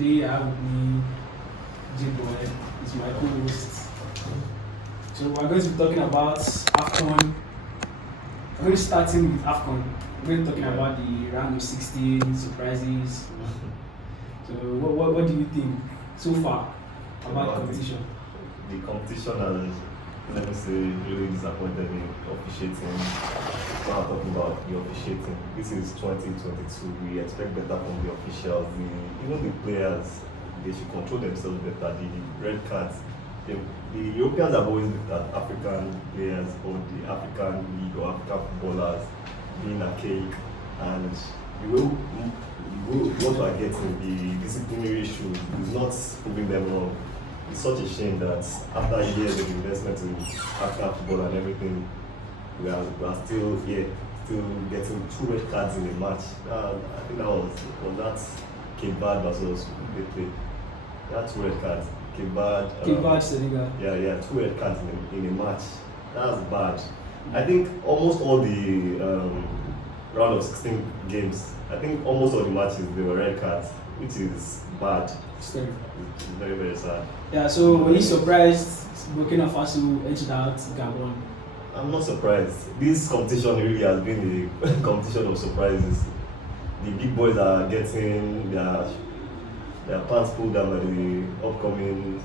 today I have with me J-Boy, is my co-host. So we're going to be talking about Afcon. We're going to starting with Afcon. We're going to be talking about the round of 16 surprises. So what do you think so far about the competition? The competition has, let me say, really disappointed me officiating. When I'm talking about the officiating, this is 2022. We expect better from the officials. Even the players, they should control themselves better. The red cards, the Europeans have always looked at African players or the African league or African footballers being archaic, and the way what we are getting, the disciplinary issues, is not proving them wrong. It's such a shame that after years of investment in African football and everything, we are still here, still getting 2 red cards in a match. I think that was that Cape Verde versus they played. They had 2 red cards. Cape Verde, Senegal. Yeah, 2 red cards in a match. That's bad. I think almost all the round of 16 games, I think almost all the matches they were red cards, which is bad. It's very, very sad. Yeah, so were you surprised Burkina Faso edged out Gabon? I'm not surprised. This competition really has been a competition of surprises. The big boys are getting their pants pulled down by the upcoming,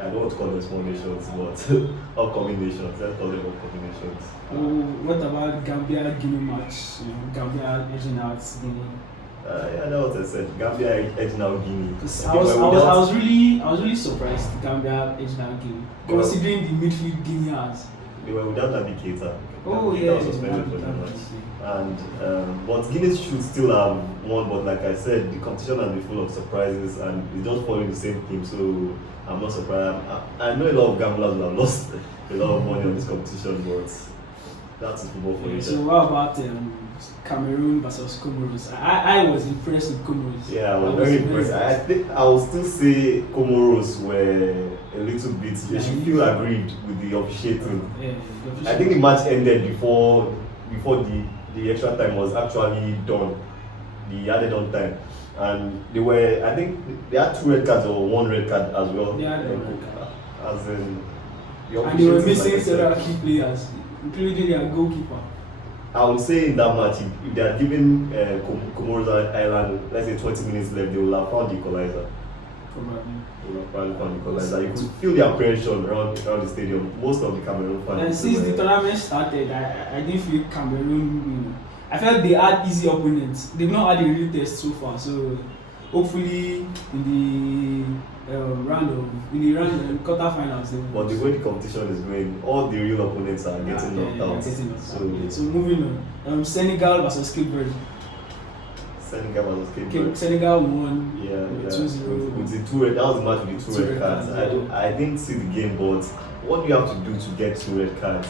I don't want to call them small nations, but upcoming nations. Let's call them upcoming nations. What about Gambia Guinea match? Gambia edging out Guinea. Yeah, that's what I said. Gambia edging out Guinea. I was really surprised Gambia edged out Guinea, considering the midfield Guinea has. They were without Navigator. Oh Navigator yeah, was suspended for the match. And but Guinea should still have won. But like I said, the competition has been full of surprises, and it's just following the same team. So I'm not surprised. I know a lot of gamblers will have lost a lot of money on this competition, but that's football for you. So what about Cameroon versus Comoros? I was impressed with Comoros. Yeah, I was very impressed. I think I will still say Comoros were a little bit. They should feel aggrieved with the officiating. I think the match ended before the extra time was actually done. The added on time, and they were. I think they had 2 red cards or 1 red card as well. They had 1 red card. As in, and they were missing several key players, including their goalkeeper. I would say in that match, if they had given Comoros Island, let's say 20 minutes left, they would have found the equalizer. Probably. They would have probably found the equalizer. You could feel the apprehension around the stadium. Most of the Cameroon fans. And since the tournament started, I didn't feel Cameroon. I felt they had easy opponents. They've not had a real test so far. So hopefully in the round of quarterfinals. But the way the competition is going, all the real opponents are getting knocked out. So moving on. Senegal versus Cape Verde. Senegal versus Cape Verde. Senegal won. Yeah. 2-0. With the 2 red, that was the match with the 2 red cards. I didn't see the game, but what do you have to do to get 2 red cards?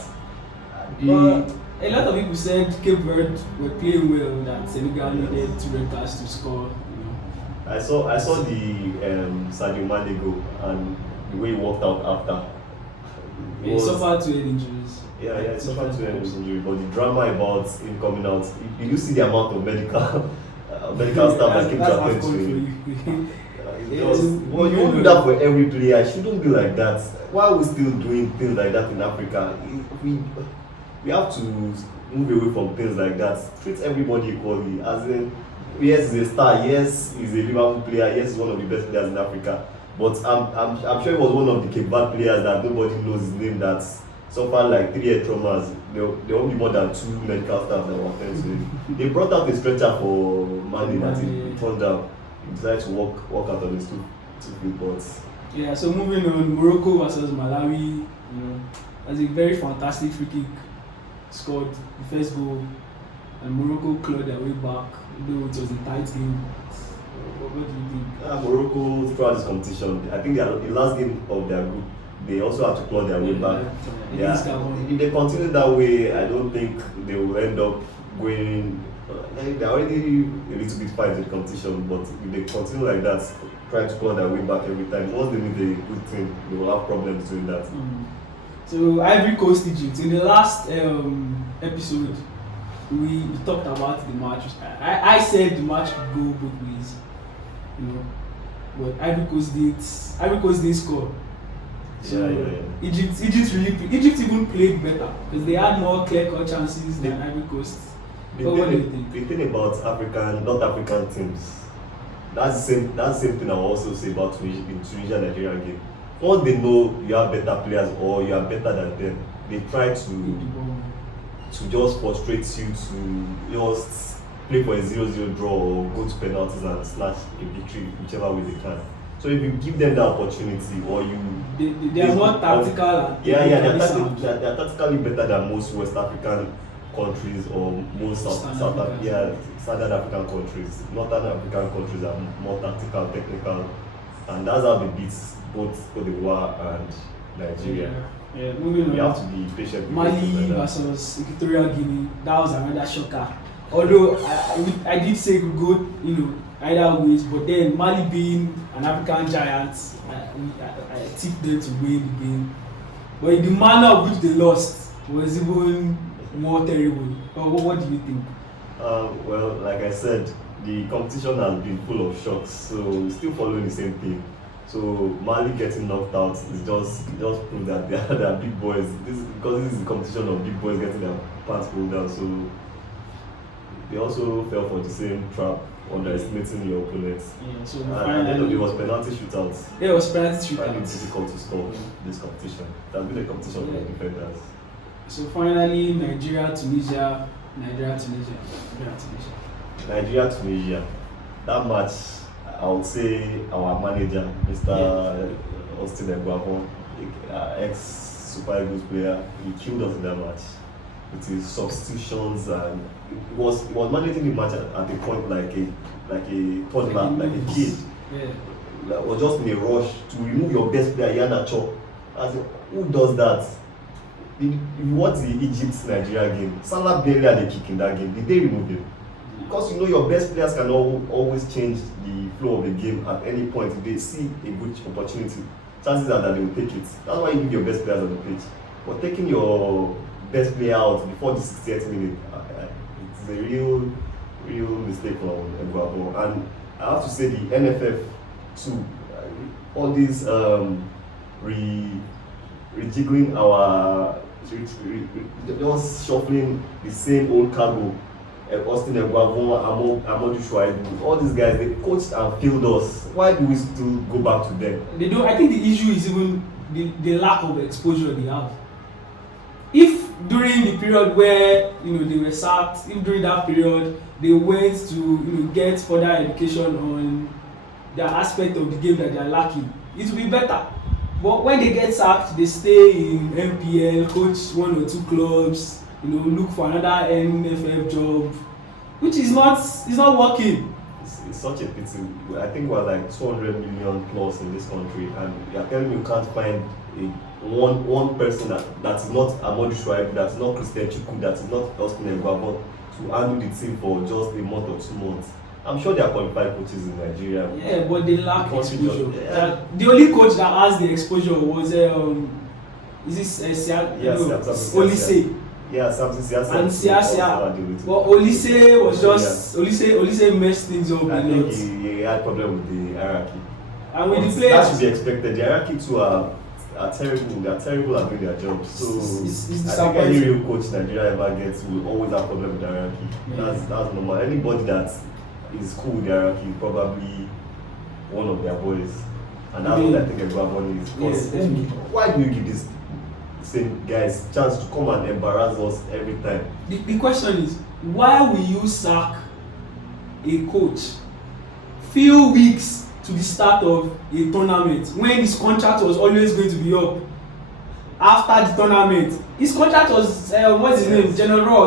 But a lot of people said Cape Verde were playing well, that Senegal needed 2 red cards to score. I saw the Sadio Mane goal and the way he walked out after. He suffered 2 head injuries. Yeah, he suffered 2 head injury. But the drama about him coming out, you see the amount of medical staff that came to attend to him. Well, you won't do that for every player. It shouldn't be like that. Why are we still doing things like that in Africa? We have to move away from things like that. Treat everybody equally. As in, yes, he's a star. Yes, he's a Liverpool player. Yes, he's one of the best players in Africa. But I'm sure he was one of the Cape Verde players that nobody knows his name, that suffered like 3 head traumas. There won't be more than 2 medical staff that were attending to him. They brought out a stretcher for Mane that he turned down. He decided to walk out on his 2 feet. But yeah, so moving on, Morocco versus Malawi. That's a very fantastic free kick scored the first goal, and Morocco clawed their way back, though it was a tight game. What do you think? Morocco, throughout this competition, I think the last game of their group, they also have to claw their way back. If they continue that way, I don't think they will end up going. They're already a little bit fine in the competition, but if they continue like that, trying to claw their way back every time, once they meet a good team, they will have problems doing that. So Ivory Coast Egypt. In the last episode, we talked about the match. I said the match could go both ways. but Ivory Coast didn't score. So Egypt even played better because they had more clear-cut chances than Ivory Coast. What do you think? The thing about North African teams, that's the same thing I will also say about Tunisia Nigeria game. Once they know you have better players or you are better than them, they try to just frustrate you, to just play for a 0-0 draw or go to penalties and snatch a victory whichever way they can. So if you give them the opportunity, or they are more tactical. They're tactically better than most West African countries or most Southern African countries. Northern African countries are more tactical, technical, and that's how they beat both Cote d'Ivoire and Nigeria. Yeah, moving on. You have to be patient. Mali versus Equatorial Guinea. That was another shocker. Although I did say it could go, either ways, but then Mali being an African giant, I tipped them to win the game. But in the manner of which they lost was even more terrible. What do you think? Well, like I said, the competition has been full of shocks, so still following the same thing. So Mali getting knocked out is just prove that they are big boys. Because this is the competition of big boys getting their pants pulled down. So they also fell for the same trap, underestimating your opponents. Yeah, so and it was penalty shootouts. Yeah, it was penalty It's shootouts. difficult to stop this competition. It has been a competition for the defenders. So finally, Nigeria, Tunisia. Nigeria-Tunisia. That match, I would say our manager, Mr. Austin Eguavon, ex-Super Eagles player, he killed us in that match with his substitutions, and he was managing the match at a point like a toddler, like a kid. Yeah. Like, was just in a rush to remove your best player, Iheanacho. I said, who does that? If you watch the Egypt-Nigeria game, Salah barely had a kick in that game. Did they remove him? Because your best players can always change the flow of the game at any point. If they see a good opportunity, chances are that they will take it. That's why you give your best players on the pitch. But taking your best player out before the 68th minute, it's a real mistake from Eguavon. And I have to say the NFF too, all these rejiggling our, just shuffling the same old cargo. Austin Eguavon, Ahmadou, all these guys, they coached and failed us. Why do we still go back to them? They don't. I think the issue is even the lack of exposure they have. If during the period where they were sacked, if during that period they went to get further education on the aspect of the game that they are lacking, it will be better. But when they get sacked, they stay in MPL, coach 1 or 2 clubs, look for another NFF job, which is not working. It's such a pity. I think we're like 200 million plus in this country, and you're telling me you can't find one person that is not Ahmadou Shuaibu, that's not Christian Chukwu, that is not Austin Eguavon to handle the team for just a month or 2 months. I'm sure there are qualified coaches in Nigeria. Yeah, but they lack exposure. The only coach that has the exposure was Olise. Yeah, something Siasa. And Siasa. But Olise was just Olise messed things up. I think he had problem with the hierarchy. And with the players, that should be expected. The hierarchy too are terrible. They are terrible at doing their jobs. So it's I think any real coach Nigeria ever gets will always have problem with the hierarchy. Yeah. That's normal. Anybody that is cool with the hierarchy is probably one of their boys. And that's what I think everyone is. Yes, why do you give this same guys chance to come and embarrass us every time? The question is, why will you sack a coach few weeks to the start of a tournament when his contract was always going to be up? After the tournament, his contract was what's his name, General.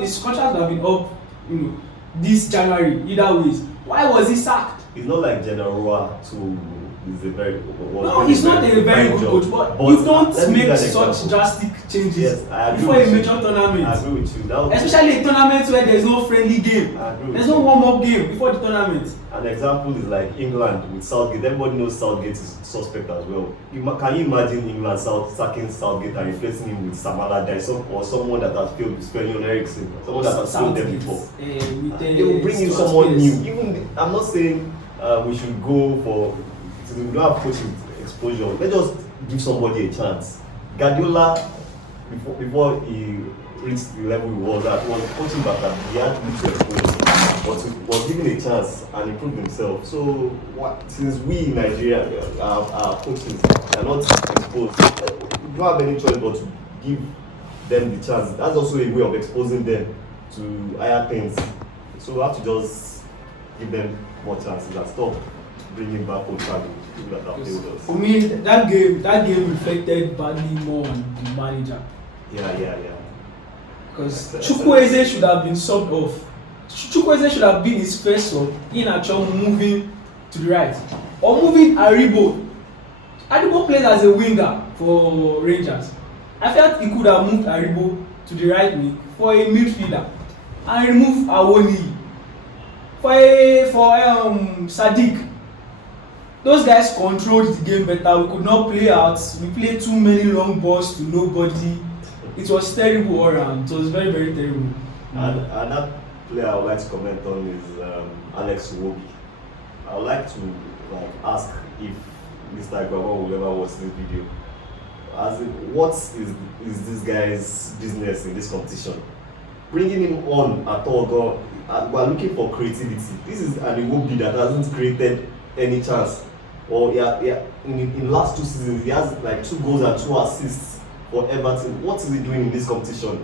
His contract would have been up, this January. Either ways, why was he sacked? It's not like General to is a very No, he's not a very good coach, but you don't make such drastic changes before a major tournament. I agree with you. Especially a tournament where there's no friendly game. There's no warm-up game before the tournament. An example is like England with Southgate. Everybody knows Southgate is suspect as well. Can you imagine England sacking Southgate and replacing him with Sam Allardyce or someone that has failed with Sven Eriksson, someone that has failed them before? They will bring in someone new. Even I'm not saying we should go for. We don't have coaching exposure. Let's just give somebody a chance. Guardiola, before he reached the level he was at, was coaching back at he had little exposure, but he was given a chance and improved himself. So since we in Nigeria our coaches are not exposed, we don't have any choice but to give them the chance. That's also a way of exposing them to higher things. So we have to just give them more chances and stop bringing back old people that have failed us. For me, that game reflected badly more on the manager. Yeah. Because Chukwueze should have been subbed off. Chukwueze should have been his first sub in actual moving to the right. Or moving Aribo. Aribo plays as a winger for Rangers. I felt he could have moved Aribo to the right wing for a midfielder and remove Awoni for Sadiq. Those guys controlled the game better. We could not play out. We played too many long balls to nobody. It was terrible all around. It was very, very terrible. And that player I would like to comment on is Alex Iwobi. I would like to ask if Mr. Garoua will ever watch this video. As in, what is this guy's business in this competition? Bringing him on at all, we are looking for creativity. This is an Iwobi that hasn't created any chance. Or in last 2 seasons he has like 2 goals and 2 assists for Everton. What is he doing in this competition?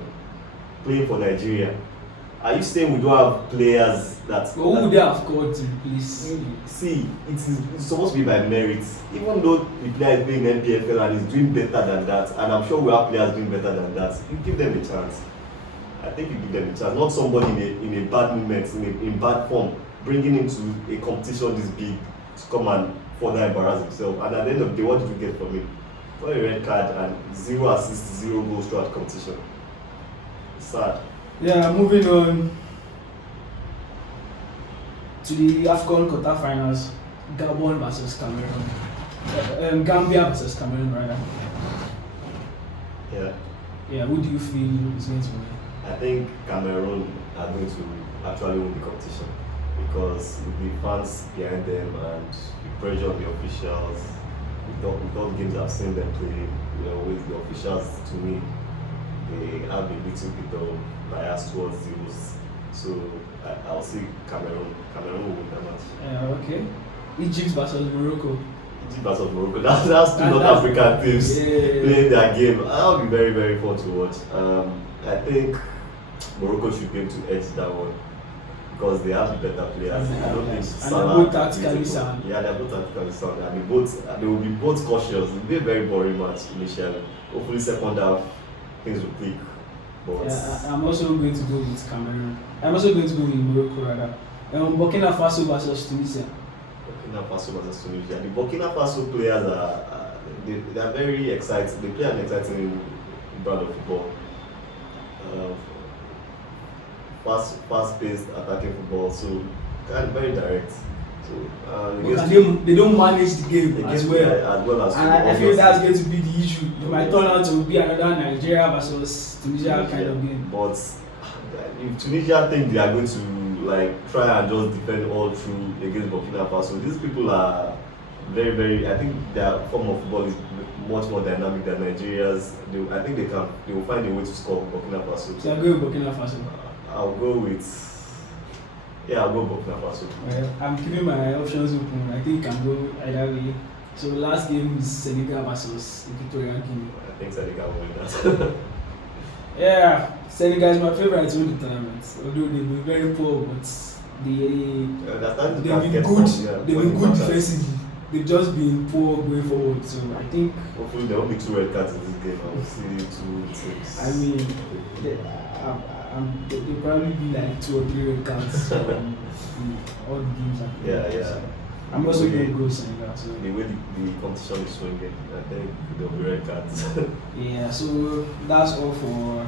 Playing for Nigeria. Are you saying we don't have players that? Who would they have called to replace? See, it's supposed to be by merit. Even though the player is playing NPFL and is doing better than that, and I'm sure we have players doing better than that, you give them a chance. I think you give them a chance. Not somebody in a bad moment, in bad form, bringing him to a competition this big to come and further embarrass himself. And at the end of the day, what did you get from him? For a red card and 0 assists, 0 goals throughout the competition. It's sad. Yeah, moving on to the Afcon quarterfinals. Gabon versus Cameroon. Gambia versus Cameroon, rather. Yeah, who do you feel is going to win? I think Cameroon are going to actually win the competition because the fans behind them and the pressure of the officials, with all the games I've seen them play, with the officials, to me, they have a little bit of bias towards the hosts. So I'll see Cameroon. Cameroon will win that match. Okay. Egypt versus Morocco. Egypt versus Morocco. That's 2 North African teams playing their game. That'll be very, very fun to watch. I think Morocco should be able to edge that one because they have the better players. I don't think Salah. And they're both tactically sound. Yeah, they're both tactically sound. And they will be both cautious. It'll be a very boring match initially. Hopefully, second half things will click. But yeah, I'm also going to go with Cameroon. I'm also going to go with Morocco rather. Burkina Faso versus Tunisia. Burkina Faso versus Tunisia. The Burkina Faso players they are very exciting. They play an exciting brand of football. Fast-paced attacking football, so kind of very direct. So they don't manage the game as well. As and I feel that's going to be the issue. It might turn out to be another Nigeria versus Tunisia kind of game. But if Tunisia think they are going to try and just defend all through against Burkina Faso, these people are very, very. I think their form of football is much more dynamic than Nigeria's. I think they will find a way to score Burkina Faso. So I'll go with Burkina Faso. I'll go Burkina Faso. I'm keeping my options open. I think I can go either way. So last game is Senegal versus Equatorial Guinea. I think Senegal will win that. Yeah, Senegal is my favorite to win the tournament. Although they've been very poor, but they've been good. They've been good defensively. They've just been poor going forward. So I think hopefully there won't be 2 red cards in this game. I will see 2 teams. I mean, there'll probably be like 2 or 3 red cards in all the games. Yeah. I'm also going to go Senegal. So The way the competition is swinging, I think there'll be red cards. yeah, so that's all for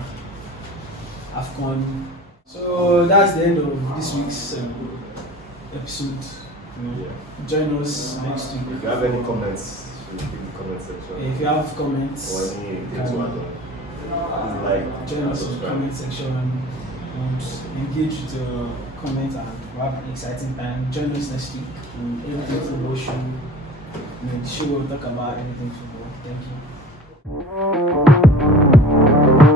Afcon. So that's the end of this week's episode. Yeah. Join us next week. If you have any comments, you should leave the comment section. If you have comments, Or anything to add on. Please like, join us in the subscribe. comment section and engage with your comment and have an exciting time. Join us next week in Everything Football Show. The show will talk about everything football. Thank you.